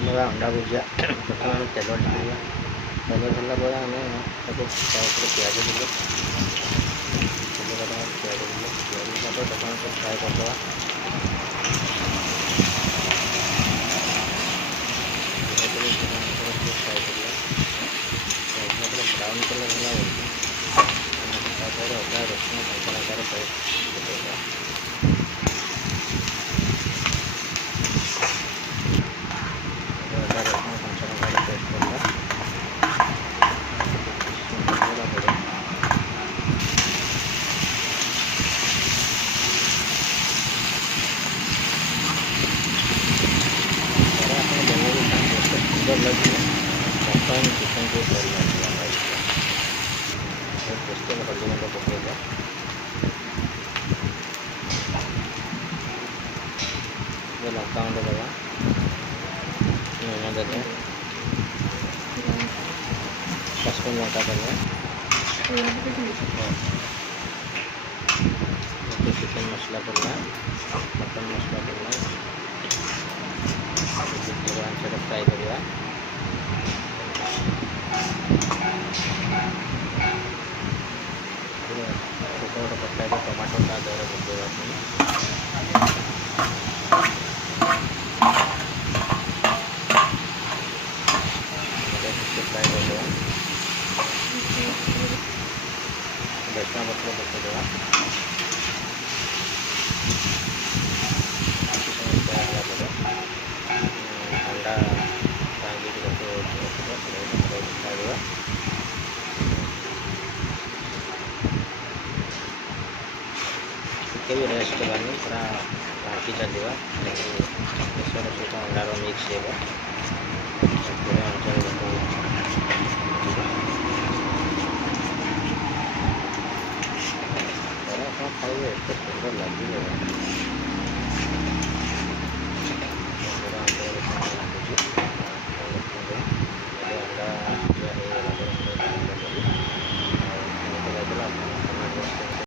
ଆମର ଅଣ୍ଡା ଭୁଜିଆ ପ୍ରଥମେ ଆମେ ତେଲ ଢାଳିବା। ତେଲ ଢାଳିଲା ପରେ ଆମେ ତାକୁ ତା ଉପରେ ପିଆଜ ଦେଲେ, ତେଲ ପିଆଜ ଦେଲେ, ପିଆଜ ଦେଲା ପରେ ତାକୁ ଆମେ ଫ୍ରାଏ କରିଦେବା। ଫ୍ରାଏ କରିବା, ତାପରେ ବ୍ରାଉନ୍ କଲର୍ ହେଲା ବେଳକୁ ତାପରେ ଅଦା ରସୁଣ କଞ୍ଚା ଲଙ୍କାର ପେଷ୍ଟ ପକାଇବା। ଅଦା ରସୁଣ କଞ୍ଚା ଲଙ୍କାର ପେଷ୍ଟ କରିବା। ଆପଣ ବନେଇକି ଖାଆନ୍ତୁ, ଏତେ ସୁନ୍ଦର ଲାଗିବ। ବର୍ତ୍ତମାନ ଚିକେନ୍ ଟିକେ କରିବା ଟେଷ୍ଟରେ ହଳଦୀ ଗୁଣ୍ଡ ପକାଇବା। ଲଙ୍କା ଗୁଣ୍ଡ ଦେବା, ଲୁଣ ଦେବା, କାଶ୍ମୀର ଲଙ୍କା ଦେବା, ଚିକେନ୍ ମସଲା ପଡ଼ିଲା, ମଟନ୍ ମସଲା ପଡ଼ିଲା, ଆଞ୍ଚରେ ଫ୍ରାଏ କରିବା। ଗୋଟେ ପକାଇବା ଟମାଟୋ ତା ଦେହରେ ପକାଇବା ପାଇଁ। ଫ୍ରାଏ କରିଦେବା। ଭେସୁଙ୍ଗା ପତ୍ର ପକାଇଦେବା। କିଛି ସମୟ ଫ୍ରାଏ ହେଲା ପରେ ଅଣ୍ଡା ଭାଙ୍ଗିକି ରଖିବା ଖାଇବା। ଟିକେ ବି ରେଷ୍ଟ ଦେବାନି, ପୁରା ଭାଙ୍ଗି ଚାଲିବା, ବେସର ସହିତ ଅଣ୍ଡାର ମିକ୍ସ ହେବ। ପୁରା ଅଞ୍ଚଳରେ ଆପଣ ଖାଇବେ, ଏତେ ସୁନ୍ଦର ଲାଗିବ।